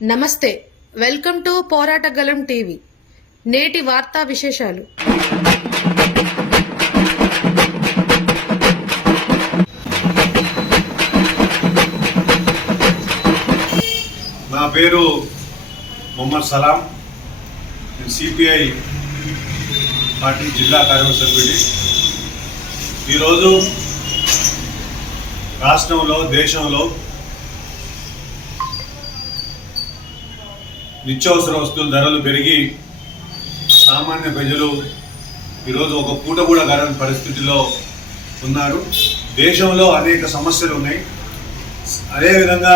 నమస్తే, welcome to పోరాటగలం TV. నేటి వార్తా విశేషాలు. నా పేరు మొహమ్మద్ సలాం. నేను సిపిఐ పార్టీ జిల్లా కార్యవర్గ సభ్యుడి. ఈరోజు రాష్ట్రంలో, దేశంలో నిత్యావసర వస్తువుల ధరలు పెరిగి సామాన్య ప్రజలు ఈరోజు ఒక పూట కూడా గడవని పరిస్థితిలో ఉన్నారు. దేశంలో అనేక సమస్యలు ఉన్నాయి. అదేవిధంగా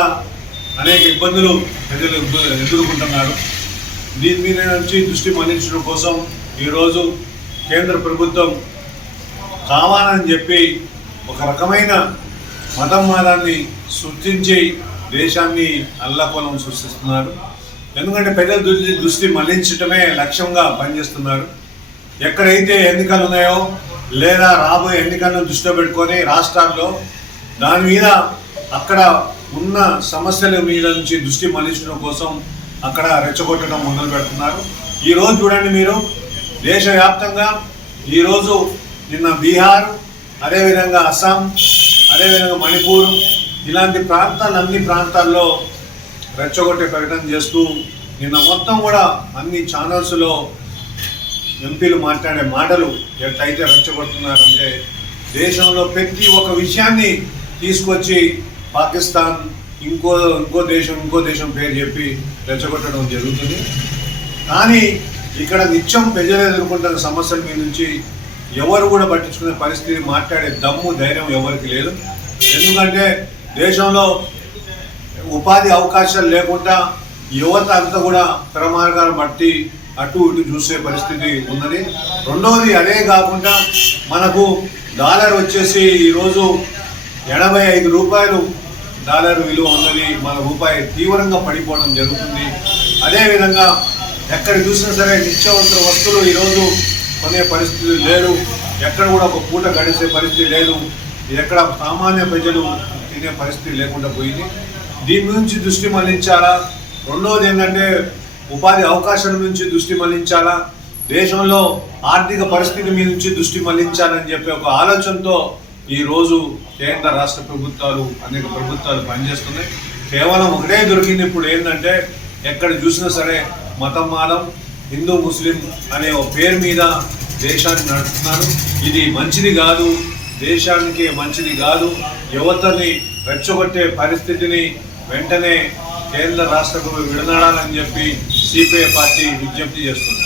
అనేక ఇబ్బందులు ప్రజలు ఎదుర్కొంటున్నారు. దీని మీద నుంచి దృష్టి మళ్లించడం కోసం ఈరోజు కేంద్ర ప్రభుత్వం కావాలని చెప్పి ఒక రకమైన మతాన్ని సృష్టించి దేశాన్ని అల్లకొలం సృష్టిస్తున్నారు. ఎందుకంటే ప్రజల దృష్టి మళ్లించటమే లక్ష్యంగా పనిచేస్తున్నారు. ఎక్కడైతే ఎన్నికలు ఉన్నాయో లేదా రాబోయే ఎన్నికలను దృష్టిలో పెట్టుకొని రాష్ట్రాల్లో దాని మీద అక్కడ ఉన్న సమస్యల మీద నుంచి దృష్టి మళ్లించడం కోసం అక్కడ రెచ్చగొట్టడం మొదలు పెడుతున్నారు. ఈరోజు చూడండి, మీరు దేశవ్యాప్తంగా ఈరోజు నిన్న బీహార్, అదేవిధంగా అస్సాం, అదేవిధంగా మణిపూర్ ఇలాంటి అన్ని ప్రాంతాల్లో రెచ్చగొట్టే ప్రకటన చేస్తూ నిన్న మొత్తం కూడా అన్ని ఛానల్స్లో ఎంపీలు మాట్లాడే మాటలు ఎట్లయితే రెచ్చగొడుతున్నారంటే, దేశంలో ప్రతి ఒక్క విషయాన్ని తీసుకొచ్చి పాకిస్తాన్ ఇంకో దేశం పేరు చెప్పి రెచ్చగొట్టడం జరుగుతుంది. కానీ ఇక్కడ నిత్యం ప్రజలు ఎదుర్కొంటున్న సమస్యల మీద నుంచి ఎవరు కూడా పట్టించుకునే పరిస్థితి, మాట్లాడే దమ్ము, ధైర్యం ఎవరికి లేదు. ఎందుకంటే దేశంలో ఉపాధి అవకాశాలు లేకుండా యువత అంతా కూడా ప్రమార్గాలు బట్టి అటు ఇటు చూసే పరిస్థితి ఉన్నది. రెండవది, అదే కాకుండా మనకు డాలర్ వచ్చేసి ఈరోజు 85 రూపాయలు డాలర్ విలువ ఉన్నది. మన రూపాయి తీవ్రంగా పడిపోవడం జరుగుతుంది. అదేవిధంగా ఎక్కడ చూసినా సరే నిత్యావసర వస్తువులు ఈరోజు కొనే పరిస్థితి లేదు. ఎక్కడ కూడా ఒక పూట గడిచే పరిస్థితి లేదు. ఎక్కడ సామాన్య ప్రజలు తినే పరిస్థితి లేకుండా పోయింది. దీని నుంచి దృష్టి మళ్లించాలా. రెండవది ఏంటంటే ఉపాధి అవకాశాల నుంచి దృష్టి మళ్లించాలా, దేశంలో ఆర్థిక పరిస్థితి మీద నుంచి దృష్టి మళ్లించాలని చెప్పి ఒక ఆలోచనతో ఈరోజు కేంద్ర రాష్ట్ర ప్రభుత్వాలు, అనేక ప్రభుత్వాలు పనిచేస్తున్నాయి. కేవలం ఒకటే దొరికింది ఇప్పుడు ఏంటంటే, ఎక్కడ చూసినా సరే మతం, హిందూ ముస్లిం అనే ఒక పేరు మీద దేశాన్ని నడుపుతున్నారు. ఇది మంచిది కాదు, దేశానికి మంచిది కాదు. యువతని రెచ్చగొట్టే పరిస్థితిని వెంటనే కేంద్ర రాష్ట్ర ప్రభుత్వం విడనాడాలని చెప్పి సిపిఐ పార్టీ విజ్ఞప్తి చేస్తుంది.